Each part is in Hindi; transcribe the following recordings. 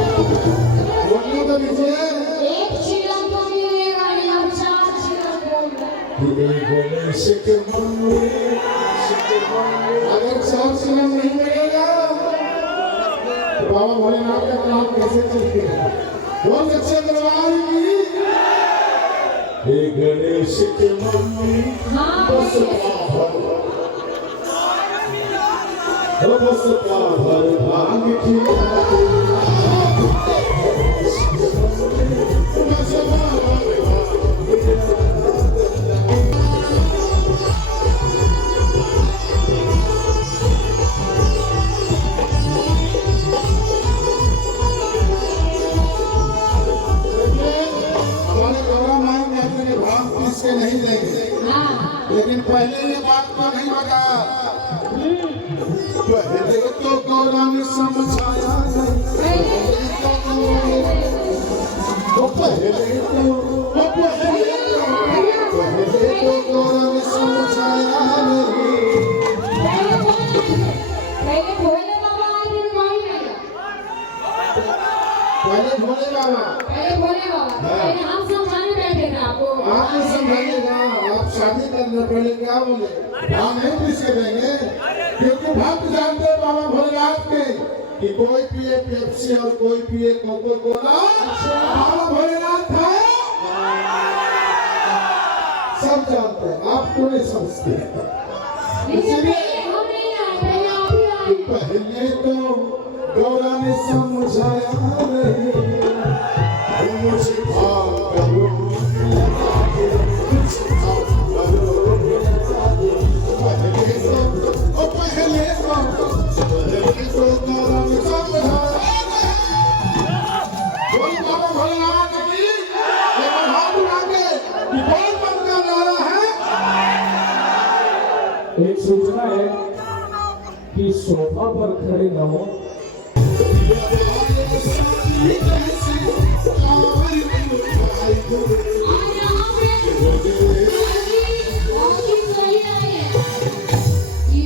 बोलने तो दीजिए। एक चिलम तो मिलेगा नहीं, हम 4 चिलम बोल रहे हैं। अगर 4 चिलम नहीं मिलेगा तो बाबा भोलेनाथ का नाम कैसे चलते हैं? बोल सच्चे दरबार की। हे गणेश के मम्मी बस पाभर भांग की नहीं देंगे। लेकिन पहले ये बात को नहीं बताया। पहले तो गौरा ने समझाया नहीं। पहले तो गौरा ने समझाया नहीं। पहले भोले बाबा आए पहले भोले बाबा पहले हम समझाने बैठे थे आपको। आप नहीं समझाइएगा। आप शादी करने पहले क्या बोले? हम नहीं पीस के देंगे, क्योंकि भक्त जानते हैं बाबा भोलेनाथ के कि कोई पिए पेप्सी और कोई पिए कोको कोला। बाबा भोलेनाथ है, सब जानते हैं। आप क्यों नहीं समझते? पहले तो गौरा ने समझाया नहीं। मुझे भाग करो एक सूचना है कि सोफा पर खड़े न हो।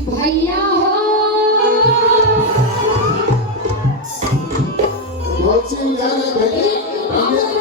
भैया हो बहुत सी भैया